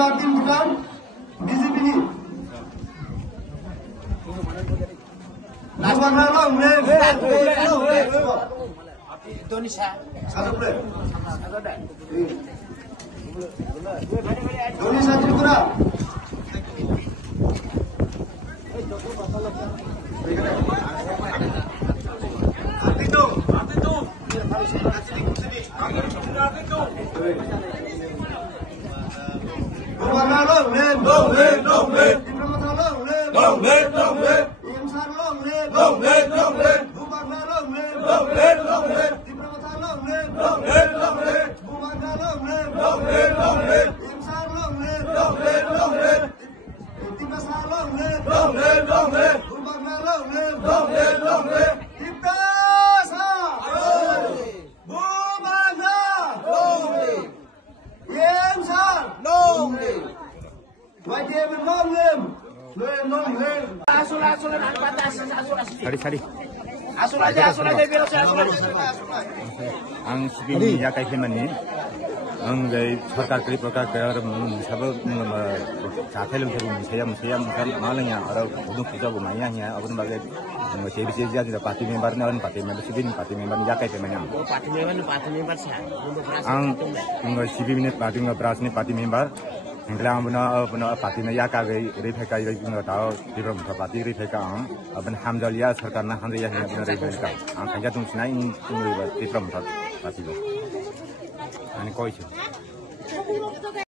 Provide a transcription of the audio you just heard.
Martin bukan BJP ni. Bukan halang ni. Indonesia. Satu play. Indonesia Tripura. Asul aja biar asul aja. Ang sibing ya kay Hemani, ang dari सरकार kali प्रकार कर सब चाथे लोग saya malangnya orang untuk kita bumanya ya अपन बागे CBC jadi parti member ne parti member sibin parti member ya kay Hemani. Parti member sih. Ang sibin ne parti member Inglang benar parti ne ya kagay rifeka yung tao di dalam parti rifeka अपन हमजलिया सरकार ना हम यहाँ benar rifeka ang kaya tung sinai di dalam parti lo. Ani koi